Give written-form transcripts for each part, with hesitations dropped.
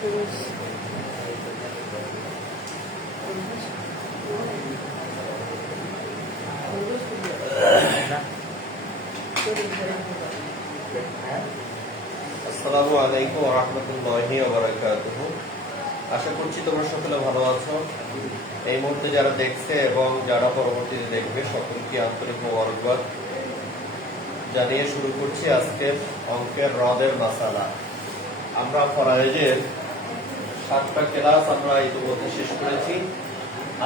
আসসালামু আলাইকুম ওয়া রাহমাতুল্লাহি ওয়া বারাকাতুহু। আশা করছি তোমরা সকলে ভালো আছো। এই মুহূর্তে যারা দেখছে এবং যারা পরবর্তীতে দেখবে সকলকে আন্তরিক মোবারকবাদ জানিয়ে শুরু করছি আজকের অঙ্কের হ্রদের মাসালা। আমরা ফরায়েজের 7টা ক্লাস আমরা ইতিমধ্যে শেষ করেছি।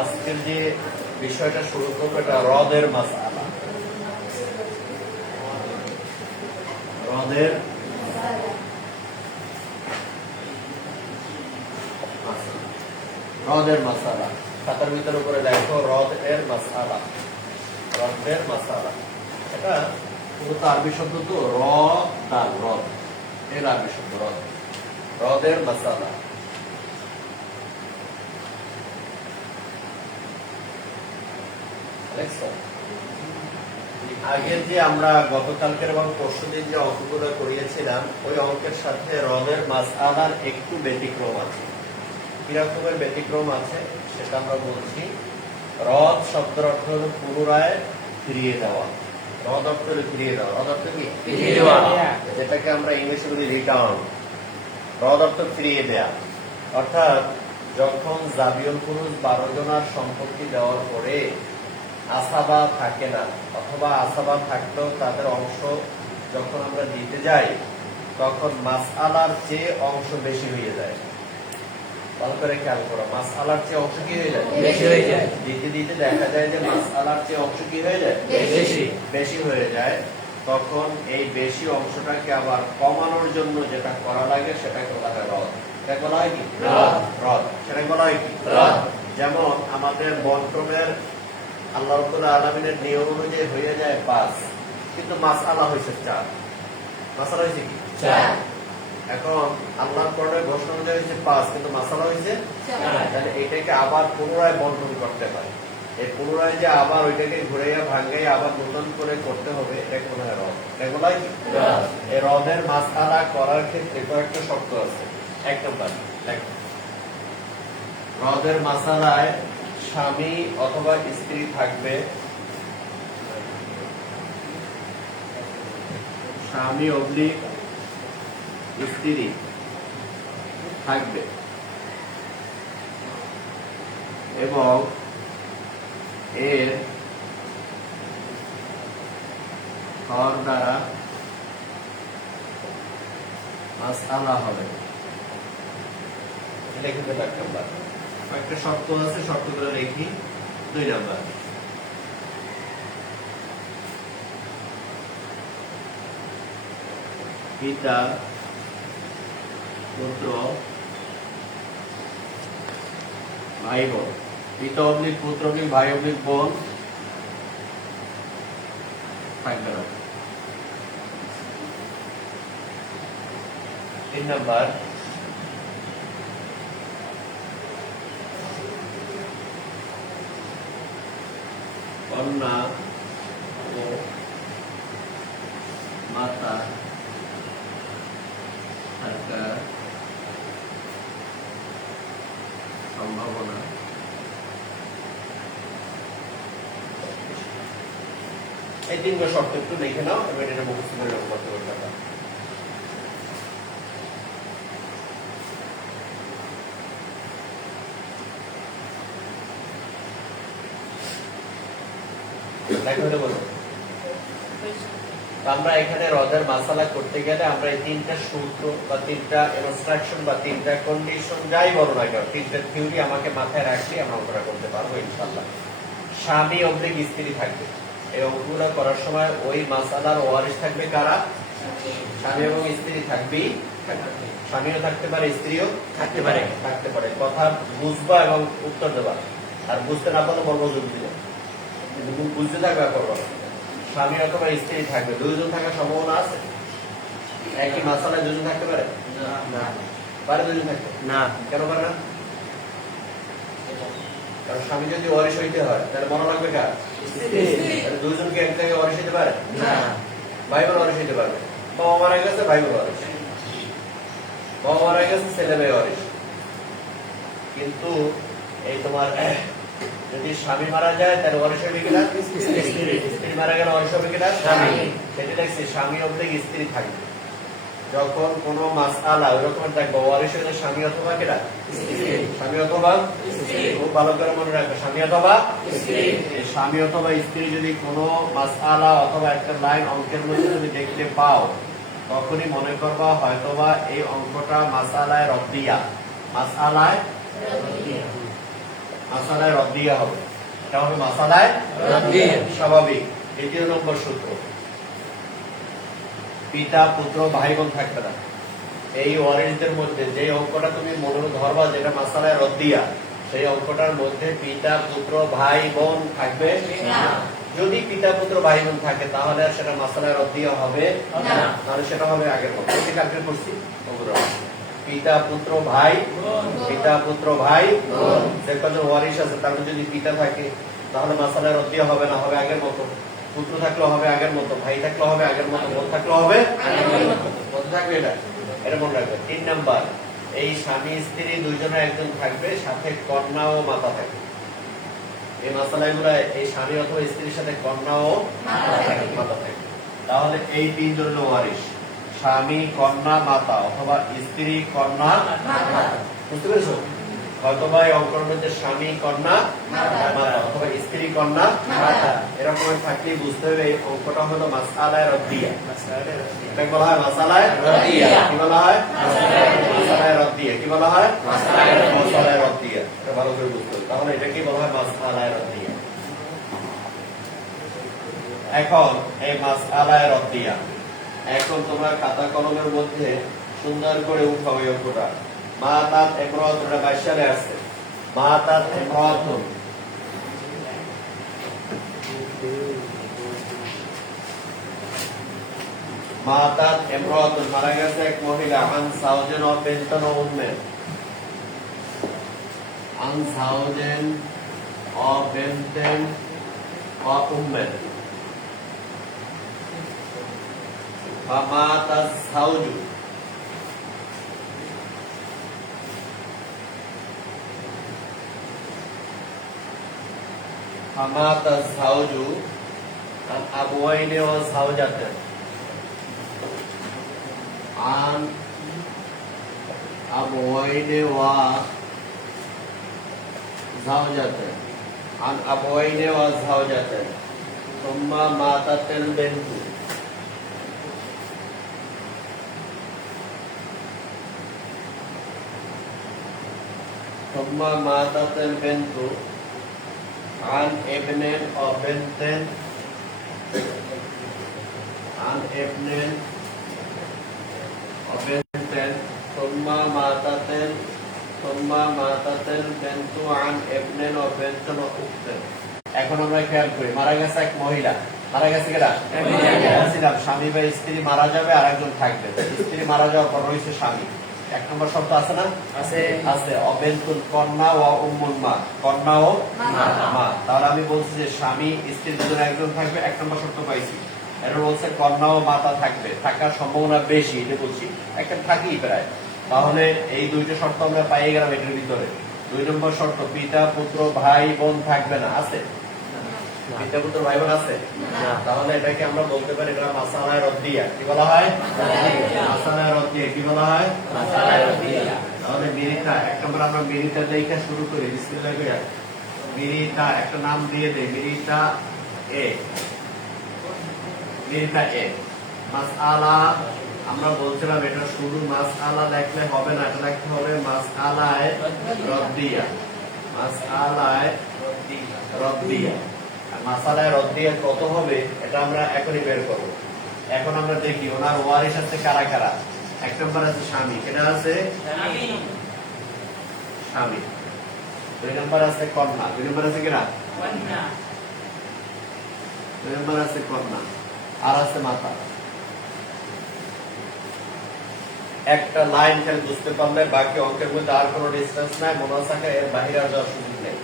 আজকের যে বিষয়টা শুরু করবো এটা হ্রদের মাসালা। হ্রদের হ্রদের মাসালা খাতার ভিতর উপরে দেখো হ্রদের মাসালা। হ্রদের মাসালা এটা মূলত আরবি শব্দ, তো র দাল হ্রদ এর আরবি শব্দ হ্রদ। হ্রদের মাসালা আগের যে আমরা গতকালকের এবং পরশুদিন যে অঙ্কগুলো করিয়েছিলাম ওই অঙ্কের সাথে হ্রদের মাসআলার একটু ব্যতিক্রম আছে। কিরকমের ব্যতিক্রম আছে সেটা আমরা বলছি। হ্রদ শব্দের অর্থ হলো পুনরায় ফিরিয়ে দেওয়া। হ্রদ অর্থ হলো ফিরিয়ে দেওয়া। হ্রদ অর্থ কি? ফিরিয়ে দেওয়া, যেটাকে আমরা ইংলিশে বলি রিটার্ন। হ্রদ অর্থ ফিরিয়ে দেয়া। অর্থাৎ যখন জাবিউল পুরুষ 12 জনার সম্পত্তি দেওয়ার পরে আসাবা থাকে না, অথবা আসাবা থাকলেও তাদের অংশ যখন আমরা দিতে যাই তখন মাসআলার চেয়ে অংশ বেশি হয়ে যায়। ভালো করে খেয়াল করো, মাসআলার চেয়ে অংশ কি হয়ে যায়? বেশি হয়ে যায়। দিতে দিতে দেখা যায় যে মাসআলার চেয়ে অংশ কি হয়ে যায়? বেশি হয়ে যায়। তখন এই বেশি অংশটাকে আবার কমানোর জন্য যেটা করা লাগে সেটাকে বলা হয় হ্রদ। এটা বলা হয় কি? হ্রদ। সেটাকে বলা হয় কি? যেমন আমাদের বন্টনের আল্লাহ রাব্বুল আলামিনের নিয়ম অনুযায়ী হয়ে যায় 5, কিন্তু মাসআলা হয়েছে 4। মাসআলা হয়েছে কি? 4। এখন আল্লাহর কোরআনের ঘোষণা অনুযায়ী হয়েছে 5, কিন্তু মাসআলা হয়েছে 4। তাহলে এটাকে আবার পুনরায় বন্টন করতে হয়। এই পুনরায় যে আবার ওইটাকে ঘুরাইয়া ভাঙাইয়া আবার নতুন করে করতে হবে, এটাকে বলা হয় হ্রদ। এটা বলা হয় কি? এই হ্রদের মাসআলা করার ক্ষেত্রে কয়েকটা শর্ত আছে। 1 নম্বর, হ্রদের মাসআলায় স্বামী অথবা স্ত্রী থাকবে। স্বামী অবলিক স্ত্রী থাকবে এবং এর হর দ্বারা মাসআলা হবে। এটা কিন্তু 1 নম্বর। একটা শর্ত আছে, শর্তগুলো লিখি। 2 নম্বর, পিতা পুত্র ভাই বোন। পিতা অবলিক পুত্র অবলিক ভাই অবলিক বোন থাকবে না। 3 নম্বর, কন্যা ও মাতা থাকার সম্ভাবনা এই 3টা শর্ত একটু লিখে নাও এবং এটা মুখস্থ করে করতে করতে হবে। আমরা এখানে হ্রদের মাসালা করতে গেলে আমরা এই 3টা সূত্র বা 3টা ইনস্ট্রাকশন বা 3টা কন্ডিশন যাই বলো না কেন, 3টা থিওরি আমাকে মাথায় রাখলে আমরা অঙ্কটা করতে পারবো ইনশাআল্লাহ। স্বামী অবলিক স্ত্রী থাকবে। এই অঙ্কগুলো করার সময় ওই মাসালার ওয়ারিশ থাকবে কারা? স্বামী এবং স্ত্রী থাকবেই। স্বামীও থাকতে পারে, স্ত্রীও থাকতে পারে। কথা বুঝবা এবং উত্তর দেবা। আর বুঝতে না পারলে মনোযোগ দিবে, বুঝতে থাকবে করবো। স্বামী অথবা স্ত্রী থাকবে। 2 জন থাকার সম্ভাবনা আছে? একই মাসালায় 2 জন থাকতে পারে না? পারে 2 জন থাকতে না? কেন পারে না? কারণ স্বামী যদি ওয়ারিশ হইতে হয় তাহলে মনে লাগবে কার? স্ত্রী। 2 জনকে এক জায়গায় ওয়ারিশ হইতে পারে না? ভাই বোন ওয়ারিশ হইতে পারবে। বাবা মারা গেছে, ভাই বোন ওয়ারিশ। বাবা মারা গেছে, ছেলে মেয়ে ওয়ারিশ। কিন্তু এই তোমার যদি স্বামী মারা যায় তাহলে ওয়ারিশ হবে কিনা? স্ত্রী মারা গেলে ওয়ারিশ হবে কিনা? স্বামী। সেটা দেখছি স্বামী অবধি স্ত্রী থাকবে। যখন কোন মাসআলা ওই রকমের দেখবো ওয়ারিশ হলে স্বামী অথবা কিনা? স্বামী অথবা স্ত্রী। খুব ভালো করে মনে রাখবে, স্বামী অথবা স্ত্রী। স্বামী অথবা স্ত্রী যদি কোনো মাসআলা অথবা একটা লাইন অঙ্কের মধ্যে তুমি দেখতে পাও, তখনই মনে করবা হয়তোবা এই অঙ্কটা মাসআলায়ে রদ্দিয়া, মাসআলায়ে রদ্দিয়া হবে। এটা হবে মাসআলায়ে রদ্দিয়া, স্বাভাবিক। দ্বিতীয় নম্বর সূত্র, পিতা পুত্র ভাই বোন থাকবে না। এই ওয়ারিশদের মধ্যে যে অঙ্কটা তুমি মনে ধরবা যেটা মাসআলায়ে রদ্দিয়া, সেই অঙ্কটার মধ্যে পিতা পুত্র ভাই বোন থাকবে না। যদি পিতা পুত্র ভাই বোন থাকে তাহলে সেটা মাসআলায়ে রদ্দিয়া হবে না, তাহলে সেটা হবে আগের মতো। ঠিক আছে, করছি পিতা পুত্র ভাই, পিতা পুত্র ভাই যে কজন ওয়ারিশ আছে তার মধ্যে যদি পিতা থাকে তাহলে মাসআলায়ে রদ্দিয়া হবে না, হবে আগের মতো। পুত্র থাকলে হবে আগের মতো, ভাই থাকলে হবে আগের মতো, বোন থাকলে হবে আগের মতো। কত থাকবে এটা? এটা মনে রাখবে। 3 নাম্বার, এই স্বামী স্ত্রী দুইজনে একজন থাকবে, সাথে কন্যা ও মাতা থাকবে। এই মাসালাগুলো এই স্বামী অথবা স্ত্রীর সাথে কন্যা ও মাতা থাকবে। তাহলে এই তিনজন হলো ওয়ারিশ, স্বামী কন্যা মাতা অথবা স্ত্রী কন্যা মাতা। বুঝতে পেরেছো? হয়তোবা এই অঙ্কের মধ্যে স্বামী কন্যা মাতা অথবা স্ত্রী কন্যা মাতা এরকম থাকলে বুঝতে হবে এই অঙ্কটা হলো মাসআলায়ে রদ্দিয়া। এটা বলা হয় মাসআলায়ে রদ্দিয়া। কি বলা হয়? মাসআলায়ে রদ্দিয়া। কি বলা হয়? মাসআলায়ে রদ্দিয়া। এটা ভালো করে বুঝতে হবে। তাহলে এটা কি বলা হয়? মাসআলায়ে রদ্দিয়া। এখন এই মাসআলায়ে রদ্দিয়া এখন তোমরা খাতা কলমের মধ্যে সুন্দর করে উঠাও এই অঙ্কটা। মাতাত ইমরাতুন, এটা 22 সালে আসছে। মাতাত ইমরাতুন, মাতাত ইমরাতুন, মারা গেছে এক মহিলা। আন সাওজেন ও বিনতান ও উম্মেন, আন সাওজেন ও বিনতান ও উম্মেন। ফামাতাস সাওজু, فمات الزوج عن أبوين وزوجة، عن أبوين وزوجة، عن أبوين وزوجة، ثم ماتت البنت، ثم ماتت البنت عن ابن أو بنت، عن ابن أو بنت، ثم ماتت البنت عن ابن أو بنت أو أخت। এখন আমরা খেয়াল করি, মারা গেছে এক মহিলা, মারা গেছে কেডা? বলছিলাম স্বামী বা স্ত্রী মারা যাবে আর একজন থাকবে। স্ত্রী মারা যাওয়ার পর রয়েছে স্বামী। 1 নম্বর শর্ত আছে না? আছে, আছে। অবেন্তুল, কন্যা ও উম্মুল মা, কন্যা ও মা। তাহলে আমি বলছি যে স্বামী স্ত্রী দুজন একজন থাকবে, 1 নম্বর শর্ত পাইছি। এটা বলছে কন্যা ও মাতা থাকবে, থাকার সম্ভাবনা বেশি, এটা বলছি একটা থাকি প্রায়। তাহলে এই দুইটা শর্ত আমরা পাইয়ে গেলাম এটার ভিতরে। 2 নম্বর শর্ত, পিতা পুত্র ভাই বোন থাকবে না। আছে? পিতা পুত্র ভাই বোন আছে না। তাহলে এটাকে আমরা বলতে পারি এটা মাসআলায়ে রদ্দিয়া। কি বলা হয়? মাসআলায়ে রদ্দিয়া। কি বলা হয়? মাসআলায়ে রদ্দিয়া। তাহলে মিরিতা 1 নম্বর আমরা মিরিতা দেখে শুরু করি। বিসমিল্লাহ কইরা মিরিতা একটা নাম দিয়ে দেই, মিরিতা এ। মিরিতা এ মাসআলা, আমরা বলছিলাম এটা শুধু মাসআলা লিখলে হবে না, এটা লিখতে হবে মাসআলায়ে রদ্দিয়া। মাসআলায়ে রদ্দিয়া। মাসআলায়ে রদ্দিয়া কত হবে এটা আমরা এখনই বের করব। এখন আমরা দেখি ওনার ওয়ারিশ আছে কারা কারা। 1 নম্বর আছে স্বামী, এটা আছে স্বামী। 2 নম্বর আছে কন্যা, 2 নম্বর আছে কিনা? কন্যা। 2 নম্বর আছে কন্যা, আর আছে মাতা। একটা লাইন খেলে বুঝতে পারলে বাকি অঙ্কের মধ্যে আর কোনো ডিসটেন্স নাই, মোনাসাকা এর বাইরে যাওয়ার সুযোগ নেই।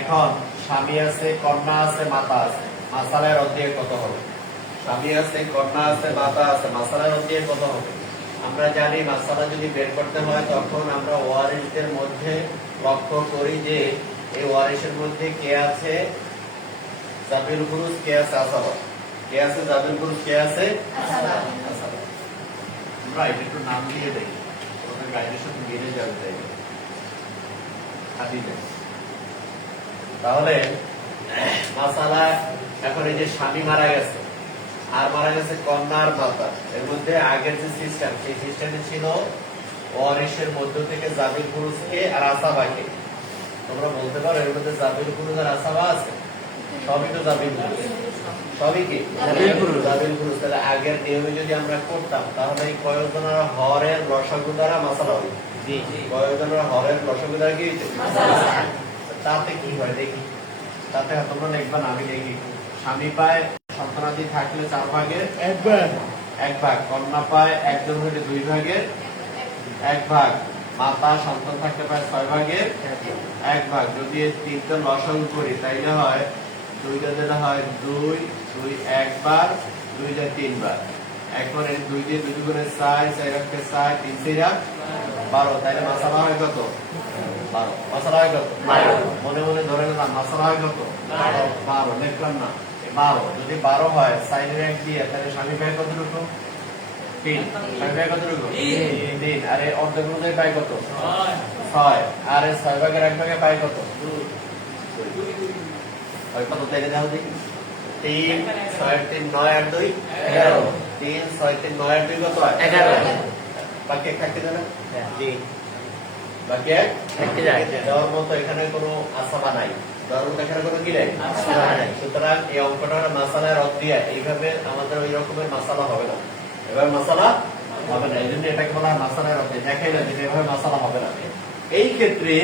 এখন স্বামী আছে, কন্যা আছে, মাতা আছে। মাসআলায়ে রদ্দিয়া কত হবে? স্বামী আছে, কন্যা আছে, মাতা আছে, মাসালা রদ্দিয়া কত হবে? আমরা জানি মাসালা যদি বের করতে হয় তখন আমরা ওয়ারিসদের মধ্যে লক্ষ্য করি যে এই ওয়ারিসের মধ্যে কে আছে জাবিল খুরুজ, কে আছে আসাবা, কে আছে জাবিল খুরুজ, কে আছে আসাবা। আমরা এটা একটু নাম দিয়ে দেই, তোমাদের গাইডের সাথে মিলে যাবে তাই হাদিসে। তাহলে মাসালা এখন এই যে স্বামী মারা গেছে আর মারা গেছে কন্যা আর মাতা, এর মধ্যে আগের যে সিস্টেম সেই সিস্টেমে ছিল ওয়ারিসের মধ্য থেকে জাবিল খুরুজকে আর আসাবাকে। তোমরা বলতে পারো এর মধ্যে জাবিল খুরুজ আর আসাবা আছে? সবই তো জাবিল খুরুজ, সবই কি জাবিল খুরুজ। তাহলে আগের নিয়মে যদি আমরা করতাম তাহলে এই কয়েকজনের হরের লসাগু দ্বারা মাসালা হইত। কয়েকজনের হরের লসাগু দ্বারা কি হইতো? তাতে কি হয় দেখি, তাতে তোমরা লিখবা না, আমি লিখি। স্বামী পায় সন্তানাদি থাকলে 4 ভাগের 1 ভাগ, কন্যা পায় একজন হইলে 2 ভাগের 1 ভাগ, মাতা সন্তান থাকতে পায় 6 ভাগের 1 ভাগ। যদি এই তিনটা লসাগু করি তাইলে হয় 2টা দিলে হয় 2, 2 একবার, 2 যায় 3 বার। একবার 2 দিয়ে 2 গুণে 4, 4 রাখতে 4, 3 4 12। তাইলে মাসালা হয় কত? 12। মাসালা হয় কত? মনে মনে ধরে নিলাম মাসালা হয় কত? 12। লিখলাম না 12। যদি 12 হয় সাইডের 1 দিয়ে তাহলে স্বামী পায় কতটুকু? 3। স্বামী পায় কতটুকু? 3। আর এই অর্ধেক অনুযায়ী পায় কত? 6। আর এই 6 ভাগের 1 ভাগে পায় কত? 2। হয় কত? তাইলে দেখো দেখি। 3, 6, 3, 9 আর 2 11। 3, 6, 3, 9 আর 2 কত হয়? 11। বাকি এক থাকতে যাবে? জি। বাকি এক থাকতে যায়। দেওয়ার মতো এখানে কোনো আসাবা নাই, দেওয়ার মতো এখানে কোনো কি নাই, আসাবা নাই। সুতরাং এই অঙ্কটা মাসালায় রদ্দিয়া, এইভাবে আমাদের ওই রকমের মাসালা হবে না, এবার মাসালা হবে না। এই জন্য এটাকে বলা হয় মাসালায় রদ্দিয়া। দেখাই না যে এভাবে মাসালা হবে না। এই ক্ষেত্রে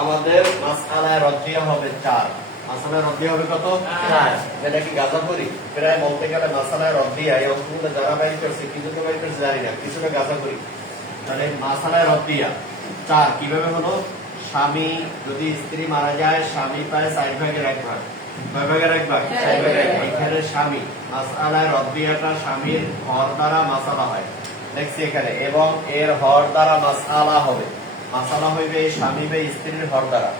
আমাদের মাসালায় রদ্দিয়া হবে 4। মাসালায় রদ্দিয়া হবে কত? 4। এটা কি গাঁজাখড়ি? প্রায় বলতে গেলে মাসালায় রদ্দিয়া এই অঙ্কগুলো যারা বাইর করছে, কিছু তো বাইর করছে জানি না, কিছুটা গাঁজাখড়ি। তাহলে মাসালায় রদ্দিয়া 4 কিভাবে হলো? স্বামী যদি স্ত্রী মারা যায়, স্বামী পায় 4 ভাগের 1 ভাগ। কয় ভাগের 1 ভাগ? 4 ভাগের 1 ভাগ। এখানে স্বামী মাসালায় রদ্দিয়াটা স্বামীর হর দ্বারা মাসালা হয়, দেখছি এখানে, এবং এর হর দ্বারা মাসালা হবে। মাসালা হইবে স্বামী বা স্ত্রীর হর দ্বারা,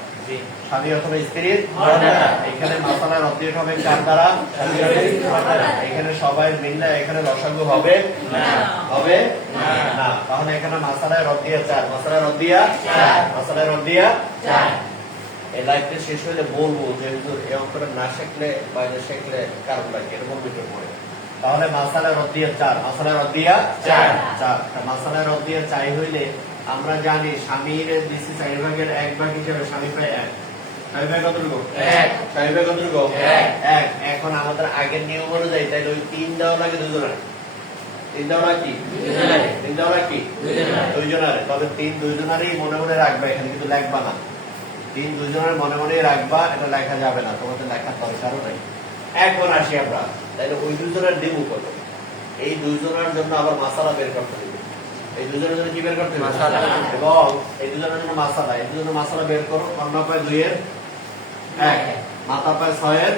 স্বামী অথবা স্ত্রীর হর দ্বারা। এখানে মাসালায় রদ্দিয়াটা হবে 4 দ্বারা, এখানে সবাই মিললে এখানে লসাগু হবে না, হবে না। তাহলে এখানে মাসালায় রদ্দিয়া 4, মাসালায় রদ্দিয়া 4, মাসালায় রদ্দিয়া 4। এই লাইফটা শেষ হলে বলবো যে হুজুর এই অঙ্কটা না শিখলে বা শিখলে কারণ লাগে, এরকম ভিতরে পড়ে। তাহলে মাসালায় রদ্দিয়া 4, মাসালায় রদ্দিয়া 4। মাসালায় রদ্দিয়া 4 হইলে আমরা জানি স্বামীর দিছি 4 ভাগের 1 ভাগ হিসেবে স্বামী পায় 1। স্বামী পায় কতটুকু? 1। স্বামী পায় কতটুকু? 1। এখন আমাদের আগের নিয়ম অনুযায়ী তাইলে ওই 3 দেওয়া লাগে 2 জনের। 3 দেওয়া কি? 3 দেওয়া কি? 2 জনের। তবে 3 2 জনেরই মনে মনে রাখবা, এখানে কিন্তু লেখবা না। 3 2 জনের মনে মনে রাখবা, এটা লেখা যাবে না, তোমাদের লেখার দরকারও নাই। এখন আসি আমরা, তাইলে ওই 2 জনের দেবো কত? এই 2 জনের জন্য আবার মাসালা বের করতে হবে। এই 2 জনের জন্য কি বের করতে হবে? মাসালা। এবং এই 2 জনের জন্য মাসালা, এই 2 জনের মাসালা বের করো। কন্যা পায় 2 এর 1, মাতা পায় 6 এর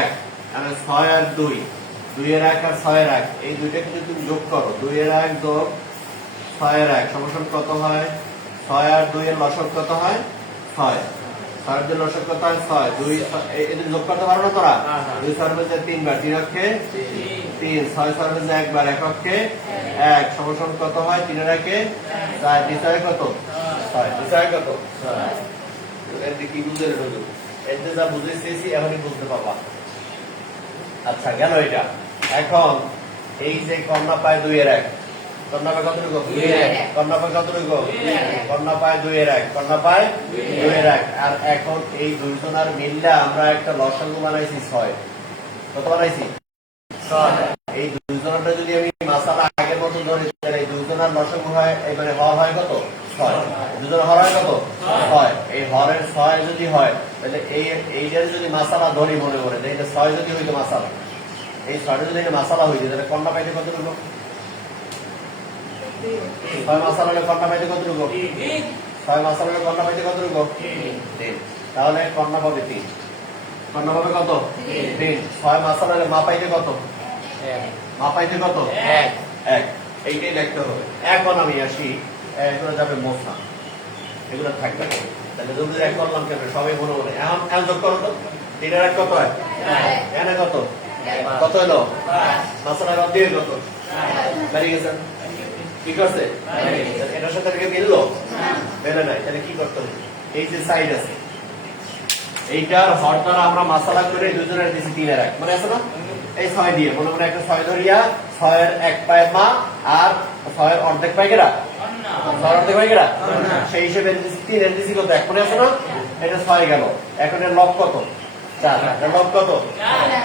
1। মানে 6 আর 2, 2 এর 1 আর 6 এর 1, এই দুইটাকে যদি তুমি যোগ করো, 2 এর 1 যোগ 6 এর 1 সমান কত হয়? 6 আর 2 এর লসাগু কত হয়? 6। 6 এর লসাগু কত হয়? 6। 2 এদের যোগ করতে পারো না তোরা? 2 6 হচ্ছে 3 বার, 3 অক্ষে 3, 6 6 হচ্ছে 1 বার, 1 অক্ষে 1 সমান কত হয়? 3 এর 1 4, 2 6 কত? 6, 2 6 কত? 6। এতে কি বুঝলে হুজুর? এতে যা বুঝেছি এখনই বুঝতে পারবা। আচ্ছা গেল এটা। এখন এই যে কন্যা পায় 2 এর 1, কন্যা পায় কতটুকু? 2 এর 1। কন্যা পায় কতটুকু? 2 এর 1। কন্যা পায় 2 এর 1, কন্যা পায় 2 এর 1। আর এখন এই দুইজনের মিললে আমরা একটা লসাগু বানাইছি 6। কত বানাইছি? 6। এই দুইজনটা যদি আমি মাসালা আগের মতো ধরি তাহলে এই দুইজনের লসাগু হয়, মানে হর হয় কত? 6। দুইজনের হর হয় কত? 6। এই হরের 6 যদি হয় তাহলে এইটার যদি মাসালা ধরি মনে করে, এটা 6 যদি হইতো মাসালা, এই 6 যদি মাসালা হইতো তাহলে কন্যা পাইতে কতটুকু? 6 মাসালা হলে কন্যা পাইতে কতটুকু? 6 মাসালা হলে কন্যা পাইতে কতটুকু? 3। তাহলে কন্যা পাবে 3। কন্যা পাবে কত? 3। 6 মাসালা হলে মা পাইতে কত? মা পাইতে কত? 1। এইটাই লিখতে হবে। এখন আমি আসি, এগুলো যাবে মোছা, এগুলো থাকবে না। তাহলে যদি 1 করলাম কেন? সবাই মনে মনে এখন যোগ করো তো। 3 এর 1 কত হয়? এখানে কত? কত হলো? মাসালা রদ দিয়ে কত? বেরিয়ে গেছে। কি করছে? এটার সাথে এটাকে মিললো? মেলে নাই। তাহলে কি করতে হবে? এই যে সাইড আছে, এইটার হর দ্বারা আমরা মাসালা করে দুজনের দিছি 3 এর 1, মানে আছে না? এই 6 দিয়ে মনে মনে একটা 6 ধরিয়া 6 এর 1 পায় মা আর 6 এর অর্ধেক পায় কেরা? 6 অর্ধেক পায় কেরা? সেই হিসেবে দিছি 3 এর দিছি কত? 1 মনে আছে না? এটা 6 গেল। এখন এর লব কত? 4। এর লব কত?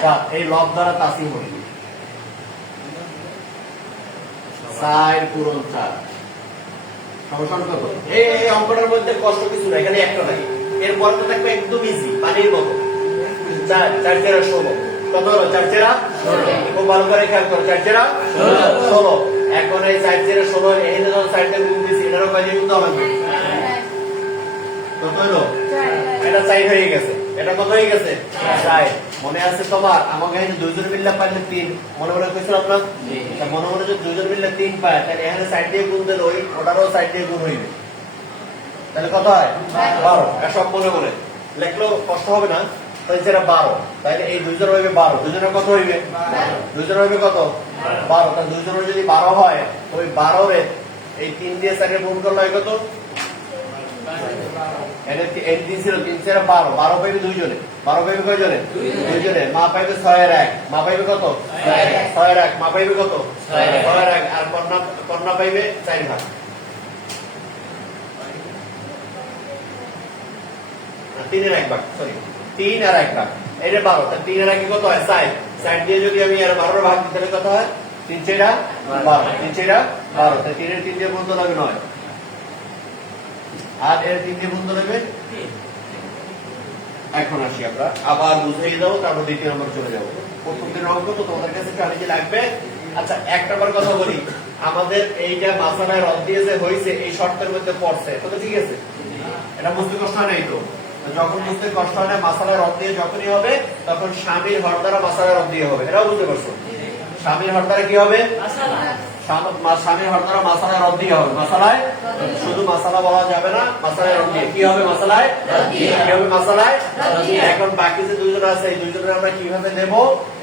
4। এই লব দ্বারা তাসিম হই 4 পূরণ 4 সমসন কত? এই অঙ্কটার মধ্যে কষ্ট কিছু না, এখানে একটা নাই। এর পরটা থাকবে একদম ইজি, পানির মতো। 4 4 4 16 কত হলো? 4 4 16। খুব ভালো করে খেয়াল করো, 4 4 16। এখন এই 4 4 16 এই যে সাইডে গুণ দিছি, এটারও কয় দিয়ে গুণ হবে? কত হলো? এটা 4 হয়ে গেছে। এটা কত হয়ে গেছে? 4। মনে আছে তোমার? আমাকে এই দুইজন মিললে পারলে 3, মনে মনে কইছিলাম না? মনে মনে যদি দুইজন মিললে 3 পায়, তাহলে এখানে সাইড দিয়ে গুণ দিলে ওই ওটারও সাইড দিয়ে গুণ হইবে। তাহলে কত হয়? 12। সব মনে মনে লিখলেও কষ্ট হবে না। তাহলে যেটা 12, তাহলে এই দুইজন হইবে 12। দুইজনের কত হইবে? দুইজন হইবে কত? 12। তাহলে দুইজনের যদি 12 হয়, ওই 12 রে এই 3 দিয়ে 4 গুণ করলে হয় কত? এটা এই 3 ছিল, 3 4 12, 12 পাইবে দুইজনে। 12 পাইবে কয়জনে? দুইজনে। মা পাইবে 6 এর 1, মা পাইবে কত? 6 এর 1, মা পাইবে কত? 6 এর 1। আর কন্যা পাইবে 4 ভাগ। 3 এর 1 ভাগ, সরি 3 আর 1 ভাগ। এটা 12। তাহলে 3 এর 1 কত হয়? 4। 4 দিয়ে যদি আমি আর 12 ভাগ দিই তাহলে কত হয়? 3 4 12, 3 4 12। তাহলে 3 এর 3 দিয়ে গুণ করলে 9, আর এর 3 দিয়ে গুণ করলে 3। এখন আসি আমরা আবার বুঝিয়ে দাও, তারপর দ্বিতীয় নম্বর চলে যাবো। প্রথম দিনের অঙ্ক তো তোমাদের কাছে কালিজি লাগবে। আচ্ছা, এক নম্বর কথা বলি, আমাদের এইটা মাসালায় রদ দিয়ে যে হয়েছে এই শর্তের মধ্যে পড়ছে, তো ঠিক আছে? এটা বুঝতে কষ্ট হয় নাই তো? যখন বুঝতে কষ্ট হয় না, মাসালায় রদ দিয়ে যখনই হবে তখন স্বামীর হর দ্বারা মাসালায় রদ দিয়ে হবে। এটাও বুঝতে পারছো? স্বামীর হর দ্বারা কি হবে? স্বামীর হর দ্বারা মাসালায় রদ দিয়ে হবে। মাসালায় শুধু মাসালা বলা যাবে না, মাসালায় রদ দিয়ে কি হবে? মাসালায় কি হবে? মাসালায়। এখন বাকি যে দুইজন আছে, এই দুইজনের আমরা কিভাবে দেব?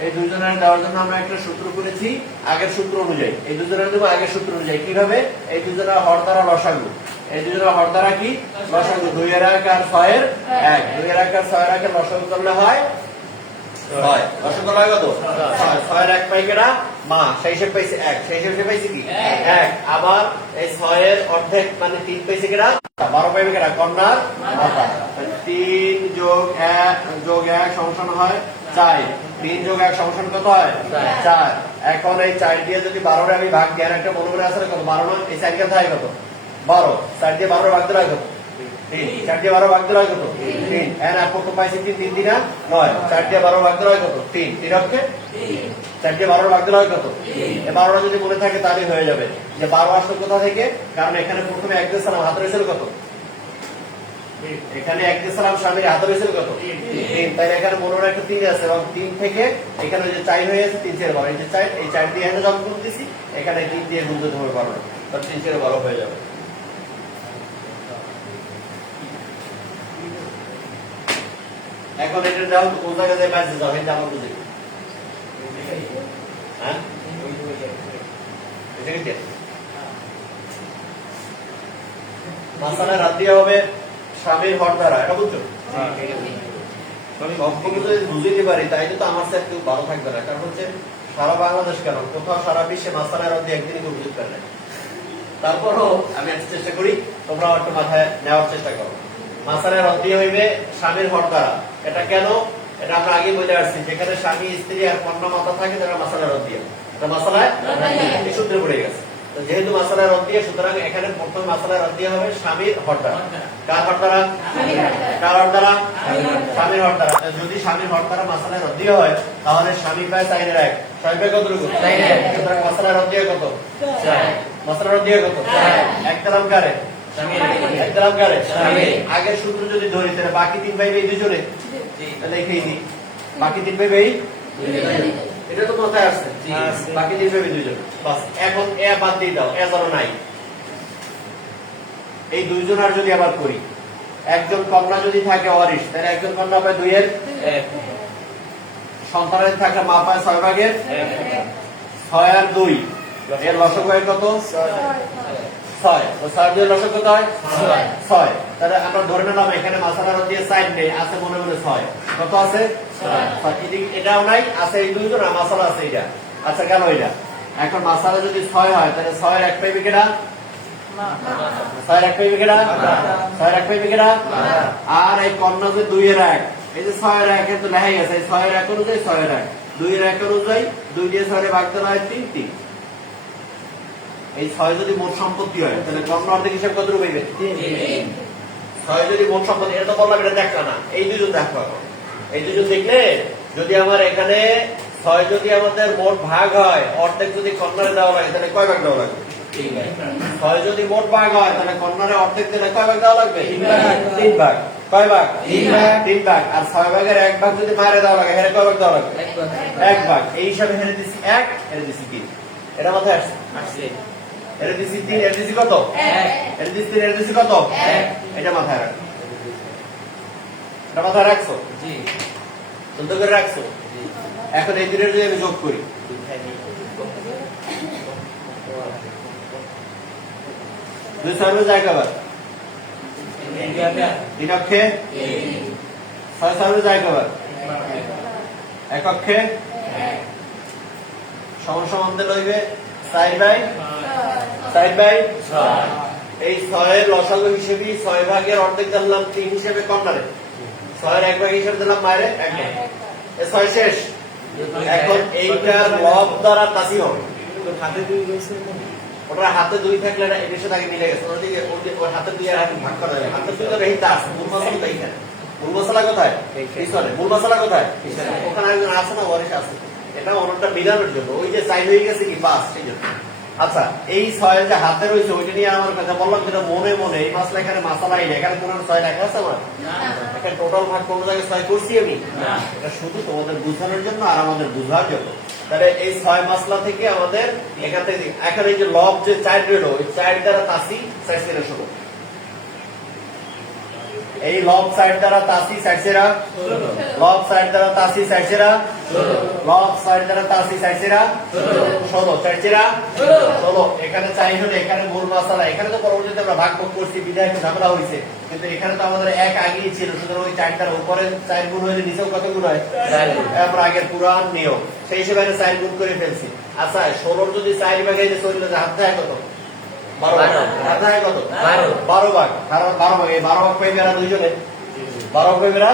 এই দুইজনের দেওয়ার জন্য আমরা একটা সূত্র করেছি আগের সূত্র অনুযায়ী। এই দুইজনের দেবো আগের সূত্র অনুযায়ী। কিভাবে? এই দুইজনের হর দ্বারা লসাগু। এই দুইজনের হর দ্বারা কি? লসাগু। 2 এর 1 আর 6 এর 1। 2 এর 1 আর 6 এর 1 লসাগু করলে হয় 6। লসাগু হয় কত? 6। 6 এর 1 পাই কেডা? মা। সেই হিসেবে পাইছে 1। সেই হিসেবে পাইছে কি? 1। আবার এই 6 এর অর্ধেক মানে 3 পাইছে কেডা? 12 পাইবে কেডা? কন্যার মাতা। 3 যোগ 1 সমান হয় 4। 3 যোগ 1 সমান কত হয়? 4। এখন এই 4 দিয়ে যদি 12 রে আমি ভাগ দিই, আর একটা মনে মনে আছে কত? 12 নয়, এই 4 কে থাকে কত? 12। 4 দিয়ে 12 ভাগ দিলে কত? 3। 4 দিয়ে 12 ভাগ দিলে কত? 3। এন্ড আর কত পাইছি? 3 3 দিনা 9। 4 দিয়ে 12 ভাগ দিলে কত? 3। 3 হচ্ছে 4 দিয়ে 12 ভাগ দিলে কত? এই 12টা যদি মনে থাকে তাহলে হয়ে যাবে যে 12 আসলো কোথা থেকে? কারণ এখানে প্রথমে 1 দিয়ে সালাম হাতে রয়েছিল কত? এখানে 1 দিয়ে সালাম স্বামীর হাতে রয়েছিল কত? 3। তাই এখানে মনে রাখতে 3 আছে, এবং 3 থেকে এখানে যে 4 হয়ে আছে 3 4 12। এই যে 4, এই 4 দিয়ে এখানে যখন গুণ দিছি, এখানে 3 দিয়ে গুণ দিতে হবে 12। তাহলে 3 4 12 হয়ে যাবে। এখন এটা দাও কোন জায়গায় যায় ম্যাচ দাও, এটা আমরা বুঝি। হ্যাঁ, এটা কি? মাসালা রাত দিয়ে হবে স্বামীর হর দ্বারা, এটা বুঝছো? বুঝিতে পারি, তাই তো আমার স্যার কেউ ভালো থাকবে না। কারণ হচ্ছে সারা বাংলাদেশ কেন কোথাও সারা বিশ্বে মাসালা রাত দিয়ে একদিনই কেউ বুঝতে পারে না। তারপরও আমি একটা চেষ্টা করি, তোমরা একটু মাথায় নেওয়ার চেষ্টা করো। মাসালায় রদ দিয়ে হইবে স্বামীর হর দ্বারা। এটা কেন? এটা আমরা আগে বলে আসছি, যেখানে স্বামী স্ত্রী আর কন্যা মাতা থাকে তারা মাসালায় রদ দিয়ে, এটা মাসালায় এই সূত্রে পড়ে গেছে। তো যেহেতু মাসালায় রদ দিয়ে, সুতরাং এখানে প্রথম মাসালায় রদ দিয়ে হবে স্বামীর হর দ্বারা। কার হর দ্বারা? কার হর দ্বারা? স্বামীর হর দ্বারা। যদি স্বামীর হর দ্বারা মাসালায় রদ দিয়ে হয়, তাহলে স্বামী প্রায় 4 এর 1, স্বামী প্রায় কতটুকু? 4 এর 1। সুতরাং মাসালায় রদ দিয়ে কত? 4। মাসালায় রদ দিয়ে কত? 4। এক দাম কারে? আগের সূত্র যদি ধরি তাহলে বাকি 3 পাইবে এই দুজনে, লিখেই দিই। বাকি 3 পাইবে এই এটা তো মাথায় আসছে বাকি নির্ভেবে দুইজন বাস এখন এ বাদ দিয়ে দাও এ যেন নাই এই দুইজন আর যদি আবার করি একজন কন্যা যদি থাকে ওয়ারিশ তাহলে একজন কন্যা পায় 2 এর 1 সন্তানের থাকে মা পায় 6 ভাগের 6 আর 2 এর লসগু হয় কত 6 তো 6 দিয়ে লসগু কত হয় 6 তাহলে আমরা ধরে নিলাম এখানে মাসালার দিয়ে সাইড নেই আছে মনে মনে 6 কত আছে 6 এটাও নাই আছে এই দুইজন আর মাসালা আছে এটা আচ্ছা কেন এটা এখন মাসালা যদি 6 হয় তাহলে 6 এর এক পাইবে কিনা না 6 এর এক পাইবে কিনা না 6 এর এক পাইবে কিনা না আর এই কর্ণ যে 2 এর 1 এই যে 6 এর 1 এ তো লেখাই আছে 6 এর 1 অনুযায়ী 6 এর 1 2 এর 1 অনুযায়ী 2 দিয়ে 6 এর ভাগ দেওয়া হয় 3 3 এই 6 যদি মোট সম্পত্তি হয় তাহলে কর্ণ অর্ধেক হিসাব কত রূপাইবে 3 6 যদি মোট সম্পত্তি এটা তো বললাম এটা দেখলা না এই দুইজন দেখো এই দুইজন দেখলে যদি আমার এখানে 6 যদি আমাদের মোট ভাগ হয় অর্ধেক যদি কর্ণরে দেওয়া লাগে তাহলে কয় ভাগ দেওয়া লাগবে 6 যদি মোট ভাগ হয় তাহলে কর্ণরে অর্ধেক দিলে কয় ভাগ দেওয়া লাগবে 3 ভাগ কয় ভাগ 3 ভাগ আর 6 ভাগের 1 ভাগ যদি মারে দেওয়া লাগে এর কয় ভাগ দেওয়া লাগবে 1 ভাগ এই হিসাবে হেরে দিছি 1 এর দিছি 3 এটা মাথায় আসছে এর দিছি 3 এর দিছি কত 1 এর দিছি 3 এর দিছি কত 1 এটা মাথায় রাখো এটা মাথায় রাখছো জি সুন্দর করে রাখছো জি এখন এই দুটোর যদি আমি যোগ করি দুই সাইডে জায়গা বার 3 অক্ষে 6 সাইডে জায়গা বার 1 অক্ষে সমান সমান দিলে হইবে 4 বাই 6 এই 6 এর লসাগু হিসেবে 6 ভাগের অর্ধেক দিলাম 3 হিসেবে কর্নারে 6 এর 1 ভাগ হিসেবে দিলাম মাইরে 1 ভাগ এই 6 শেষ এখন এইটা লব দ্বারা তাসি হবে হাতে 2 রয়েছে ওটা হাতে 2 থাকলে না এর সাথে আগে মিলে গেছে ওদিকে ওর হাতে 2 আর ভাগ করা যাবে হাতে 2 তো রহিত আছে মূল মশলা তাই না মূল মশলা কোথায় পিছনে মূল মশলা কোথায় পিছনে ওখানে একজন আছে না ওয়ারিশ আছে এটা অন্যটা মিলানোর জন্য ওই যে সাইড হয়ে গেছে কি পাস সেই জন্য আচ্ছা এই 6 যে হাতে রয়েছে ওইটা নিয়ে আমার কথা বললাম যেটা মনে মনে এই মাসলা এখানে মাসালাই না এখানে কোনো 6 লেখা আছে আমার না এখানে টোটাল ভাগ কোন জায়গায় 6 করছি আমি না এটা শুধু তোমাদের বোঝানোর জন্য আর আমাদের বোঝার জন্য তাহলে এই 6 মাসলা থেকে আমাদের এখান থেকে এখন এই যে লব যে 4 রইল ওই 4 দ্বারা তাসি 6 এর শুরু এই লব সাইড দ্বারা তাসি 6 এর লব সাইড দ্বারা তাসি 6 এর লব সাইড দ্বারা তাসি 6 এর 16 6 এর 16 এখানে 4 হলো এখানে মূল মাসলা এখানে তো পরবর্তীতে আমরা ভাগ করছি বিধায় একটু ঝামেলা হইছে কিন্তু এখানে তো আমাদের 1 আগেই ছিল সুতরাং ওই 4 দ্বারা উপরে 4 গুণ হইলে নিচেও কত গুণ হয় 4 গুণ আমরা আগের পুরান নিয়ম সেই হিসেবে 4 গুণ করে ফেলছি আচ্ছা 16 যদি 4 ভাগে যে চললে হাত দেয় কত 12 হাত দেয় কত 12 ভাগ কারণ 12 ভাগে 12 ভাগ পাইবে এরা দুইজনে 12 পাইবে এরা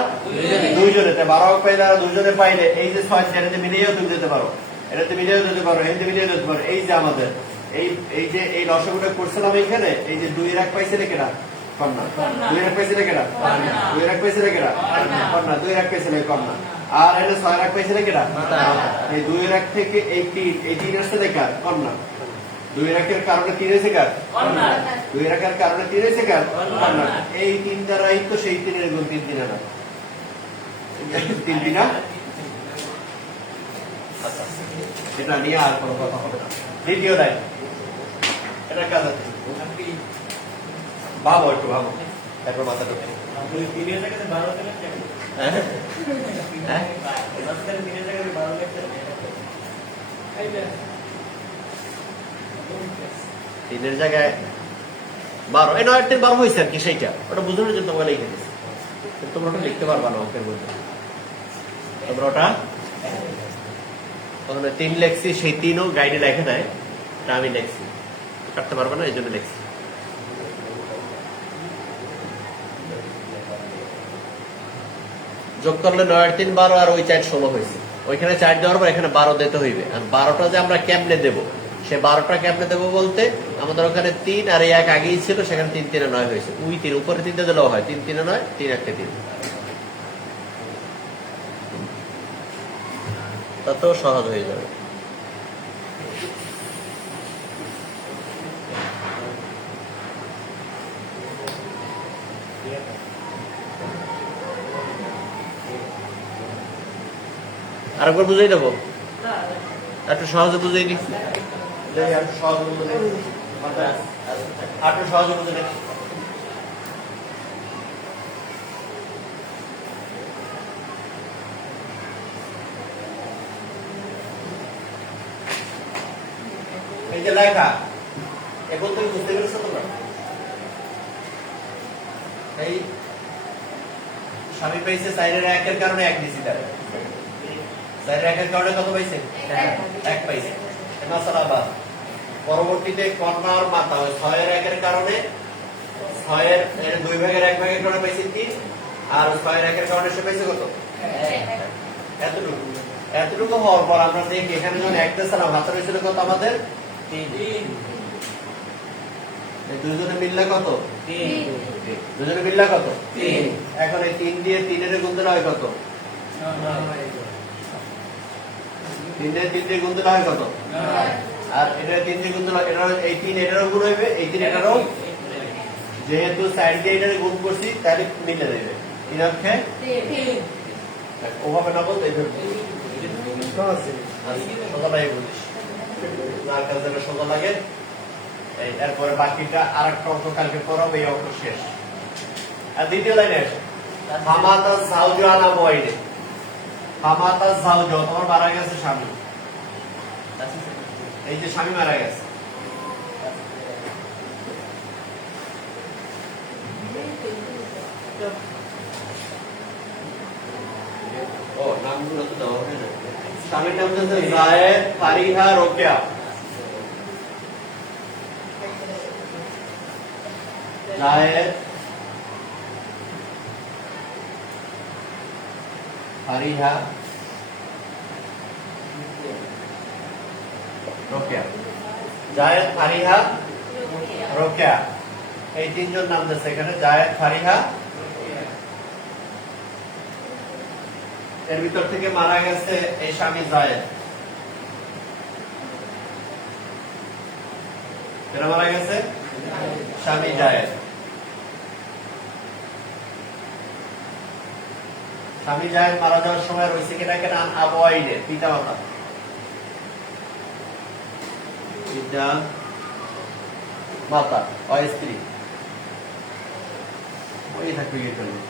দুইজনে 12 ভাগ পাইলে এরা দুইজনে পাইলে এই যে 6 এটাতে মিলিয়েও তুমি দিতে পারো এটাতে মিলিয়েও দিতে পারো এটাতে মিলিয়েও দিতে পারো এই যে আমাদের এই যে এই লসাগুটা করছিলাম এখানে এই যে 2 এর 1 পাইছে কেনা কন্যা 2 এর 1 পাইছে কেনা 2 এর 1 পাইছে কেনা কন্যা 2 এর 1 পাইছে কন্যা আর এটা 6 এর 1 পাইছে কেনা এই 2 এর 1 থেকে এই 3 আসছে দেখা কন্যা 2 এর 1 এর কারণে 3 হইছে কার কন্যা 2 এর 1 এর কারণে 3 হইছে কার কন্যা এই 3 দ্বারাই তো সেই 3 এর গুণ 3 দিনা না 3 দিনা আচ্ছা এটা নিয়ে আর কোনো কথা হবে না দ্বিতীয় লাইন এটা কাজ আছে ভাবো একটু ভাবো তারপর মাথা ঢোকে 3 এর জায়গায় 12 দিলে হ্যাঁ হ্যাঁ 3 এর জায়গায় 12 লিখতে এইটা 3 এর জায়গায় 12 এই 9 এর 12 হইছে আর কি সেইটা ওটা বুঝানোর জন্য তোমরা লিখে দিছি তোমরা ওটা লিখতে পারবা না অঙ্কের মধ্যে তোমরা ওটা তাহলে 3 লেখছি সেই 3ও গাইডে লেখে নাই এটা আমি লিখছি কাটতে পারবা না এইজন্য লিখছি যোগ করলে 9 আর 3 12 আর ওই 4 16 হয়েছে ওইখানে 4 দেওয়ার পর এখানে 12 দিতে হইবে আর 12টা যে আমরা কেমনে দেব সে 12টা কেমনে দেব বলতে আমাদের ওখানে 3 আর 1 আগেই ছিল সেখানে 3 3 9 হয়েছে ওই 3 উপরে 3 দিলেও হয় 3 3 9 3 1 3 তাতেও সহজ হয়ে যাবে আরেকবার বুঝাই দেবো একটু সহজে বুঝে নি, একটু সহজে বুঝে নি, একটু সহজে বুঝে নি। এই যে লেখা এখন তুমি বুঝতে পেরেছো তোমরা? এই স্বামী পাইছে চাইরের একের কারণে এক দিছি, তার চাইরের একের কারণে কত পাইছে? এক পাইছে। মাসালা বাদ। পরবর্তীতে কর্ণার মাথা ওই ছয়ের একের কারণে, ছয়ের দুই ভাগের এক ভাগের কারণে পাইছে 3, আর ছয়ের একের কারণে সে পাইছে কত? এতটুকু। এতটুকু হওয়ার পর আমরা দেখি এখানে যখন এক দিয়েছিলাম হাতে হয়েছিল কত আমাদের? 3। এই দুজনে মিললে কত? 3। দুজনে মিললে কত? 3। এখন এই 3 দিয়ে 3 এর গুণ দিলে হয় কত? 3 দিয়ে 3 দিয়ে গুণ দিলে হয় কত? 9। আর এটা 3 দিয়ে গুণ দিলে এটা এই 3 এটারও গুণ হইবে, এই 3 এটারও, যেহেতু সাইড দিয়ে এটার গুণ করছি তাহলে মিলে দেবে। 3 অক্ষে 3। ওভাবে না বলতে এইভাবে সোজাটাই বলিস, যার কাছে সোজা লাগে। এরপরে বাকিটা আর একটা অঙ্ক কালকে পড়াবো, এই অঙ্ক শেষ। আর দ্বিতীয় লাইনে আসে হামাতা জাওজু আলা মুআইনে। হামাতা জাওজু, তোমার মারা গেছে স্বামী, এই যে স্বামী মারা গেছে, ও নামগুলো তো দেওয়া হয় না। স্বামীর নাম হচ্ছে জায়েদ ফারিহা রোকেয়া। জায়েদ ফারিহা রোকেয়া। জায়েদ ফারিহা রোকেয়া, এই তিনজন নাম দিয়েছে এখানে। জায়েদ ফারিহা, এর ভিতর থেকে মারা গেছে এই স্বামী জায়েদ। কেন মারা গেছে? স্বামী জায়েদ। স্বামী জায়েদ মারা যাওয়ার সময় রয়েছে কিনা কেনা আবওয়াইনে, পিতা মাতা, পিতা মাতা ও স্ত্রী ওই থাকবে গিয়ে চলবে।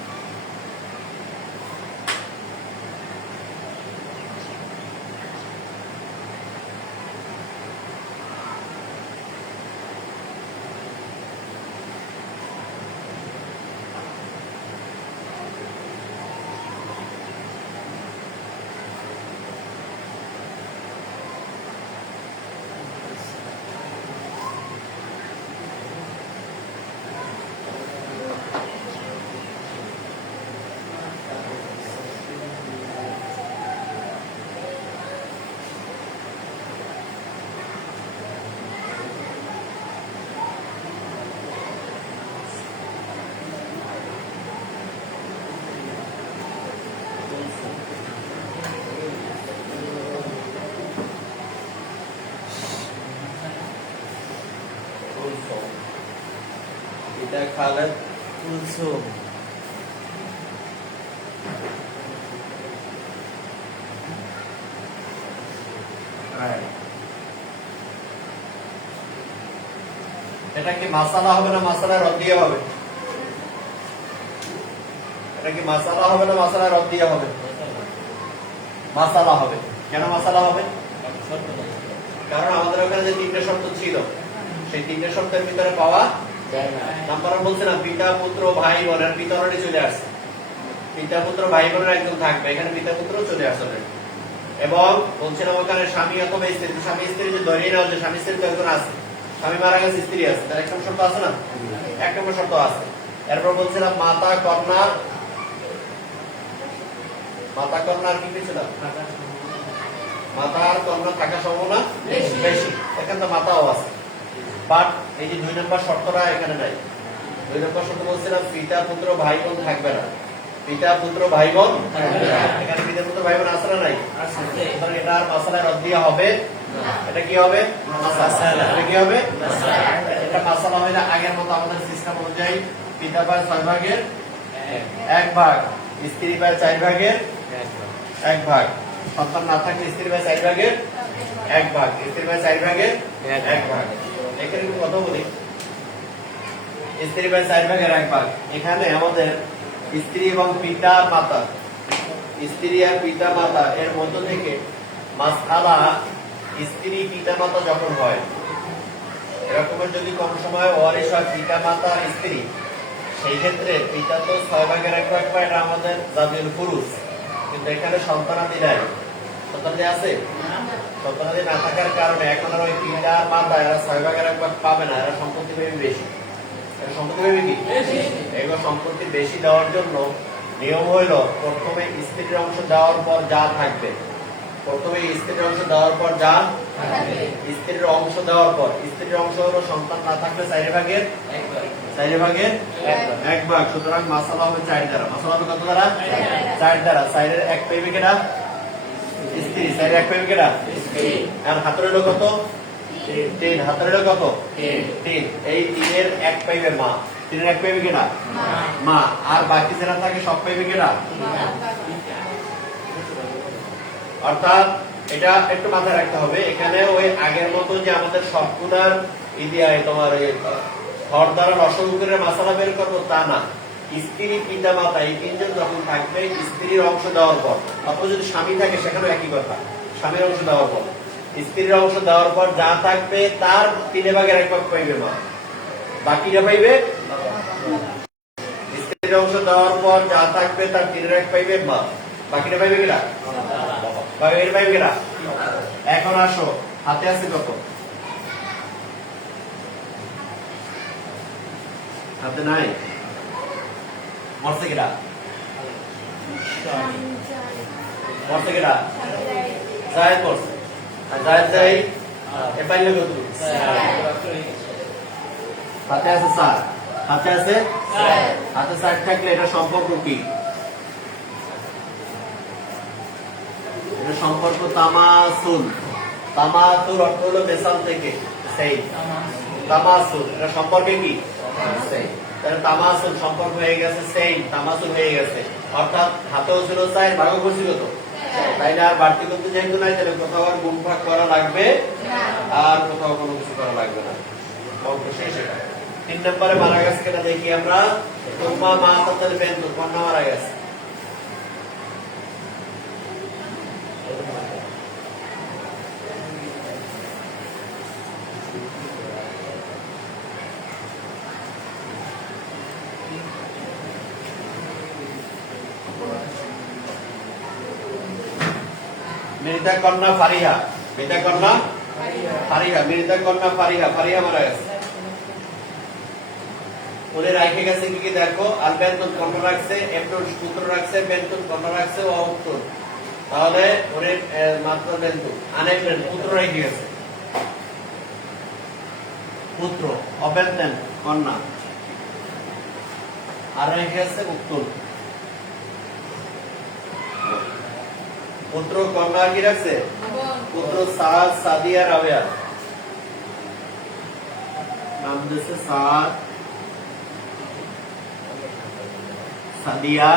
এটা খালেদ কুলসুম। এটা কি মাসালা হবে না মাসালা রদ্দিয়া হবে? এটা কি মাসালা হবে না মাসালা রদ্দিয়া হবে? মাসালা হবে। কেন মাসালা হবে? কারণ আমাদের ওখানে যে 3টে শর্ত ছিল সেই 3টে শর্তের ভিতরে পাওয়া যায় না। নাম্বার বলছিলাম পিতা পুত্র ভাই বোনের বিতরণে চলে আসছে, পিতা পুত্র ভাই বোনের একজন থাকবে, এখানে পিতা পুত্র চলে আসবে। এবং বলছিলাম ওখানে স্বামী অথবা স্ত্রী, স্বামী স্ত্রী যে ধরিয়ে নেওয়া যে স্বামী স্ত্রী তো একজন আছে, স্বামী মারা গেছে স্ত্রী আছে, তার এক নম্বর শর্ত আছে না? এক নম্বর শর্ত আছে। এরপর বলছিলাম মাতা কন্যার, মাতা কন্যার কি ছিল? মাতা আর কন্যা থাকার সম্ভাবনা বেশি, এখানে তো মাতাও আছে। বাট এই যে 2 নম্বর শর্তটা এখানে নাই। 2 নম্বর শর্ত বলছিলাম পিতা পুত্র ভাই বোন থাকবে না, পিতা পুত্র ভাই বোন থাকবে না। এখানে পিতা পুত্র ভাই বোন আছে না নাই? আছে। সুতরাং এটা আর মাসালায় রদ্দিয়া হবে না। এটা কি হবে? মাসালা। এটা কি হবে? মাসালা। এটা মাসালা হইলে আগের মতো আমাদের সিস্টেম অনুযায়ী পিতা পায় 6 ভাগের 1 ভাগ, স্ত্রী পায় 4 ভাগের 1 ভাগ, সন্তান না থাকলে স্ত্রী পায় 4 ভাগের এক ভাগ, স্ত্রী ভাই 4 ভাগের এক ভাগ। এখানে একটু কথা বলি, স্ত্রী ভাই 4 ভাগের এক ভাগ। এখানে আমাদের স্ত্রী এবং পিতা মাতা, স্ত্রী আর পিতা মাতা এর মধ্য থেকে মাসআলা স্ত্রী পিতা মাতা যখন হয়, এরকমের যদি কোন সময় ওয়ারিশ হয় পিতা মাতা আর স্ত্রী, সেই ক্ষেত্রে পিতা তো 6 ভাগের এক ভাগ পায়, এটা আমাদের জাদিউল ফুরুস। কিন্তু এখানে সন্তানাদি নাই, সন্তানাদি আছে? সন্তানাদি না থাকার কারণে এখন আর ওই পিতা আর মাতা এরা 6 ভাগের এক ভাগ পাবে না, এরা সম্পত্তি পাবে বেশি। সম্পত্তি পাবে কি? এগুলো সম্পত্তি বেশি দেওয়ার জন্য নিয়ম হইল প্রথমে স্ত্রীর অংশ দেওয়ার পর যা থাকবে, প্রথমে স্ত্রীর অংশ দেওয়ার পর যা স্ত্রীর অংশ দেওয়ার পর, স্ত্রীর অংশ হলো সন্তান না থাকলে 4 ভাগের 4 ভাগের এক ভাগ। সুতরাং মাসালা হবে 4 দ্বারা। মাসালা হবে কত দ্বারা? 4 দ্বারা। 4 এর এক পাইবে কেডা? স্ত্রী। 4 এর এক পাইবে কেডা? স্ত্রী। আর হাতের হলো কত? 3। হাতের হলো কত? 3। এই 3 এর এক পাইবে মা। 3 এর এক পাইবে কেডা? মা। আর বাকি যারা থাকে সব পাইবে কেডা? অর্থাৎ এটা একটু মাথায় রাখতে হবে, এখানে ওই আগের মতো যে আমাদের সবগুলার ইদিয়ায় তোমার হর দ্বারা রসগুণের মাসালা বের করবো তা না। স্ত্রী পিতা মাতা এই 3 জন যখন থাকবে, স্ত্রীর অংশ দেওয়ার পর, অথবা যদি স্বামী থাকে সেখানেও একই কথা, স্বামীর অংশ দেওয়ার পর, স্ত্রীর অংশ দেওয়ার পর যা থাকবে তার 3 ভাগের এক ভাগ পাইবে মা, বাকিটা পাইবে। স্ত্রীর অংশ দেওয়ার পর যা থাকবে তার 3 ভাগ পাইবে মা, বাকিটা পাইবে কিনা? পাইবে কিনা? এখন আসো, হাতে আছে কত? হাতে নাই? মরছে কিনা? মরছে কিনা? জায়েদ মরছে। আর জায়েদ যাই এ পাইলে কত? হাতে আছে 4। হাতে আছে 4। হাতে 4 থাকলে এটা সম্পর্ক কি? এটা সম্পর্ক তামাসুল। তামাসুল অর্থ হলো মেসাল থেকে সেই তামাসুল, এটা সম্পর্কে কি? সেই। তাহলে তামাসুল সম্পর্ক হয়ে গেছে, সেই তামাসুল হয়ে গেছে। অর্থাৎ হাতেও ছিল 4, ভাগও করছি কত? তাই না? আর বাড়তি করতে যেহেতু নাই, তাহলে কোথাও আর গুণ ভাগ করা লাগবে আর কোথাও কোনো কিছু করা লাগবে না। অঙ্ক শেষ। এটা 3 নম্বরে মারা গেছে কিনা দেখি আমরা। তোমা মা তাদের বেন্ত কন্যা মারা গেছে। মৃতা কন্যা ফারিহা, মৃতা কন্যা ফারিহা, মৃতা কন্যা ফারিহা, ফারিহা মারা গেছে। উনি রাখে গেছে কি কি দেখো, আর বেন্তন কন্যা রাখছে, এমটন পুত্র রাখছে, বেন্তন কন্যা রাখছে ও উত্তর। তাহলে উনি মাত্র বেন্তন আনেক পুত্র রেখে গেছে, পুত্র অবেন্তন কন্যা, আর রেখে গেছে উত্তর। পুত্র কন্যা কি রাখছে? পুত্র সাদ, সাদিয়া, রাবেয়া। নাম দিয়েছে সাদ, সাদিয়া,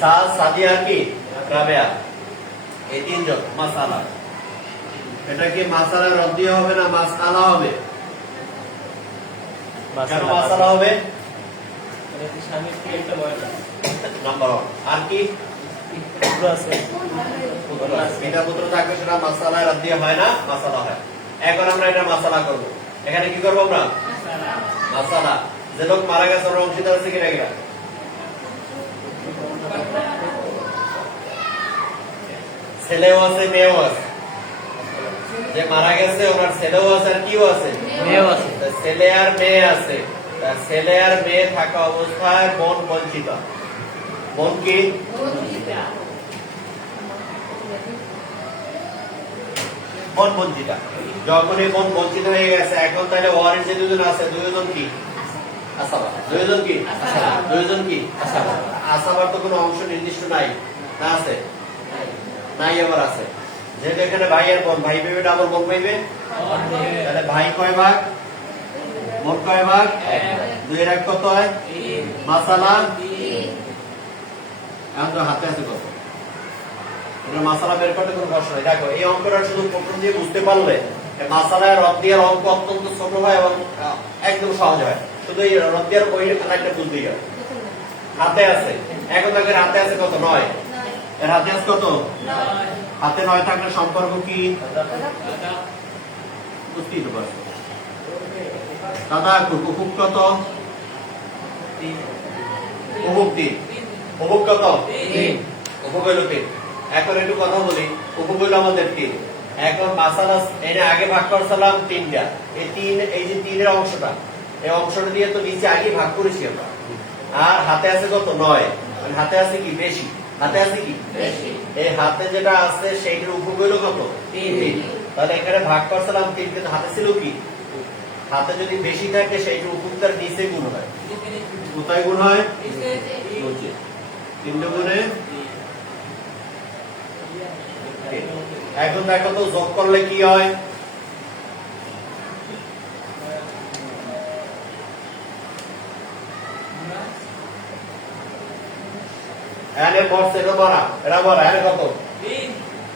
সাদ, সাদিয়া কি রাবেয়া, এই 3 জন মাসালা। এটা কি মাসালা রদ্দিয়া হবে না মাসআলা হবে? কেন মাসালা হবে? নাম্বার 1। আর কি? পুত্র আছে, পিতা পুত্র থাকবে, সেটা মাসালা রদ্দিয়া হয় না, মাসালা হয়। এখন আমরা এটা মাসালা করব। এখানে কি করব আমরা? মাসালা। যে লোক মারা গেছে ওর অংশীদার আছে কিনা? কিনা ছেলেও আছে মেয়েও আছে। যে মারা গেছে ওনার ছেলেও আছে আর কিও আছে? মেয়েও আছে। ছেলে আর মেয়ে আছে। ছেলে আর মেয়ে থাকা অবস্থায় বোন বঞ্চিত। বোন কি? বোন বঞ্চিতা। যখনই বোন বঞ্চিত হয়ে গেছে, এখন তাহলে ওয়ারিস যে 2 জন আছে, 2 জন কি? আসাবা। 2 জন কি? আসাবা। 2 জন কি? আসাবা। আসাবার তো কোনো অংশ নির্দিষ্ট নাই, না আছে? নাই, আবার আছে। যেহেতু এখানে ভাই আর বোন, ভাই পাইবে ডাবল, বোন পাইবে, তাহলে ভাই কয় ভাগ, বোন কয় ভাগ? 2 এর 1 কত হয়? মাসালা এখন তো হাতে আছে কত, এটা মাসালা বের করতে কোনো কষ্ট নেই। দেখো এই অঙ্কটা শুধু প্রথম দিয়ে বুঝতে পারলে মাসালায় রদ দিয়ার অঙ্ক অত্যন্ত ছোট হয় এবং একদম সহজ হয়। শুধু এই রদ দিয়ার ওই লাইনটা বুঝতেই হবে। হাতে আছে, এখন দেখো হাতে আছে কত, 9। এর হাতে আছে কত, হাতে 9 থাকলে সম্পর্ক কি বুঝতেই তো পারছো। দাদা উপভোগ কত, উপভোগ 3, উপভোগ কত, উপভোগ হইল 3। এখন একটু কথা বলি, উপভোগ হইল আমাদের 3। এখন মাসালা এনে আগে ভাগ করছিলাম 3টা, এই 3, এই যে 3 এর অংশটা, এই অংশটা দিয়ে তো নিচে আগে ভাগ করেছি আমরা। আর হাতে আছে কত, 9, মানে হাতে আছে কি বেশি, হাতে আছে কি বেশি, এই হাতে যেটা আছে সেইটার উপভোগ হইল কত, 3। তাহলে এখানে ভাগ করছিলাম 3, কিন্তু হাতে ছিল কি, হাতে যদি বেশি থাকে সেইটা উপভোগটার নিচে গুণ হয়। কোথায় গুণ হয়, নিচে। 3 গুণে। এখন দেখো তো যোগ করলে কি হয়, এখানে বর্ষ এটা বড়া, এটা বড়া, এখানে কত,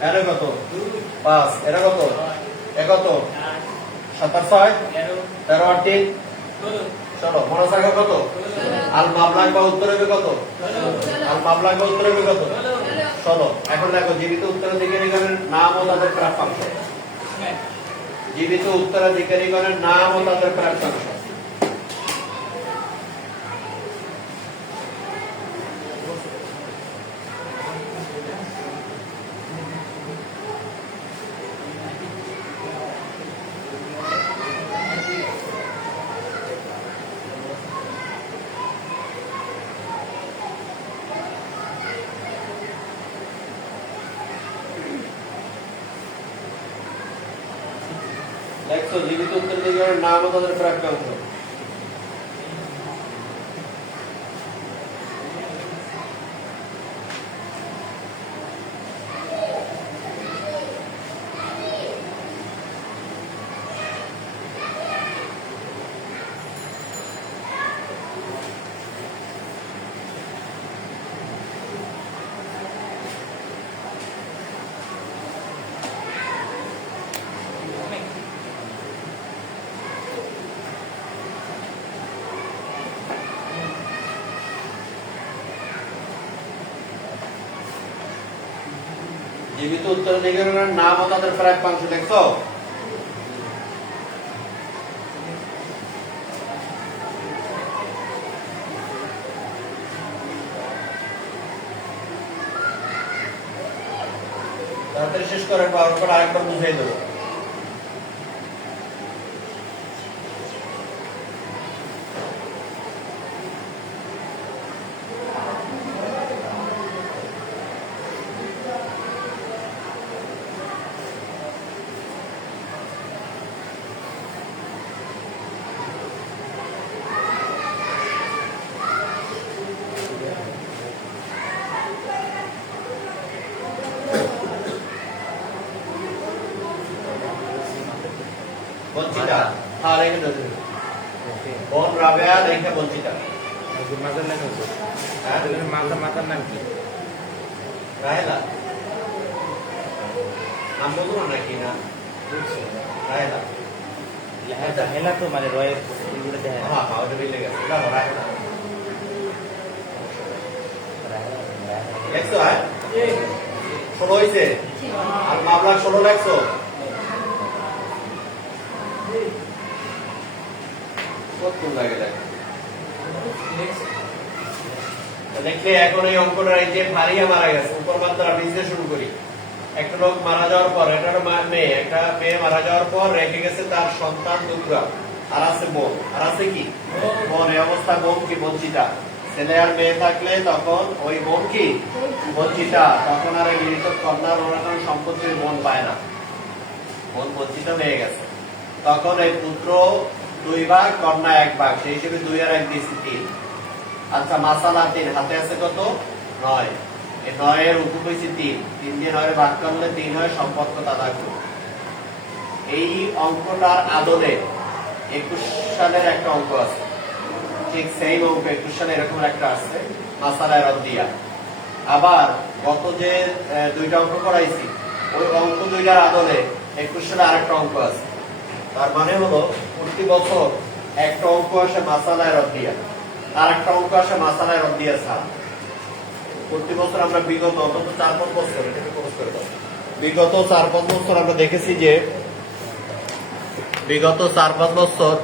এখানে কত 5, এটা কত, এ কত 7 আর 6 13 আর 3 16, মনে থাকা কত, আল মাবলাগ বা উত্তর হবে কত, আল মাবলাগ বা উত্তর হবে কত 16। এখন দেখো জীবিত উত্তরাধিকারীগণের নাম ও তাদের প্রাপ্যাংশ, জীবিত উত্তরাধিকারীগণের নাম ও তাদের প্রাপ্যাংশ। দেখো জীবিত উত্তরাধিকারীর নাম ও তাদের প্রাপ্যাংশ। জীবিত উত্তরাধিকারীর নাম ও তাদের প্রাপ্যাংশ দেখছো, তাড়াতাড়ি শেষ করেন, আরেকবার বুঝাই দেবো। বঞ্চিতা, হ্যাঁ রেখে দেবো, বোন রাবেয়া রেখে বঞ্চিতা। মাতার নাম কি? মাতার নাম কি? রাহেলা, নাম বলবো নাকি না, রাহেলা, হেলা তো মানে রয়ের এগুলো দেখে। হ্যাঁ হ্যাঁ ওটা মিলে গেছে, রাহেলা দেখছো, হ্যাঁ 16 হয়েছে, আর মামলা 16 লাগছো, কতক্ষণ লাগে দেখো দেখলে। এখন এই অঙ্কটা এই যে ভারিয়া মারা গেছে, উপর মাত্রা বিজনে শুরু করি। একটা লোক মারা যাওয়ার পর, একটা মেয়ে, একটা মেয়ে মারা যাওয়ার পর রেখে গেছে তার সন্তান দুগরা, আর আছে বোন, আর আছে কি বোন। এই অবস্থা বোন কি বঞ্চিতা, ছেলে আর মেয়ে থাকলে তখন ওই বোন কি বঞ্চিতা, তখন আর এই মৃত কন্যার ওরা কোনো সম্পত্তির বোন পায় না, বোন বঞ্চিত হয়ে গেছে। তখন এই পুত্র 2 ভাগ, কন্যা 1 ভাগ, সেই হিসেবে 2 আর 1 দিয়েছি 3। আচ্ছা মাসালা 3, হাতে আছে কত 9, এই 9 এর উপর হয়েছে 3, 3 দিয়ে 9 ভাগ করলে 3 হয়, সম্পর্ক তাদাকুর। এই অঙ্কটার আদলে 21 সালের একটা অঙ্ক আছে, ঠিক সেই অঙ্ক 21 সালে এরকম একটা আছে, মাসালা রদ্দিয়া। আবার গত যে দুইটা অঙ্ক করাইছি ওই অঙ্ক দুইটার আদলে 21 সালে আরেকটা অঙ্ক আছে। তার মানে হলো প্রতি বছর একটা অঙ্ক আসে মাসালায় রদ্দিয়া, আর একটা অঙ্ক আসে মাসালায় রদ্দিয়া ছাড়া। প্রতি বছর আমরা বিগত অন্তত 4-5 বছর এটাকে ক্লোজ করে দাও। বিগত 4-5 বছর আমরা দেখেছি যে বিগত 4-5 বছর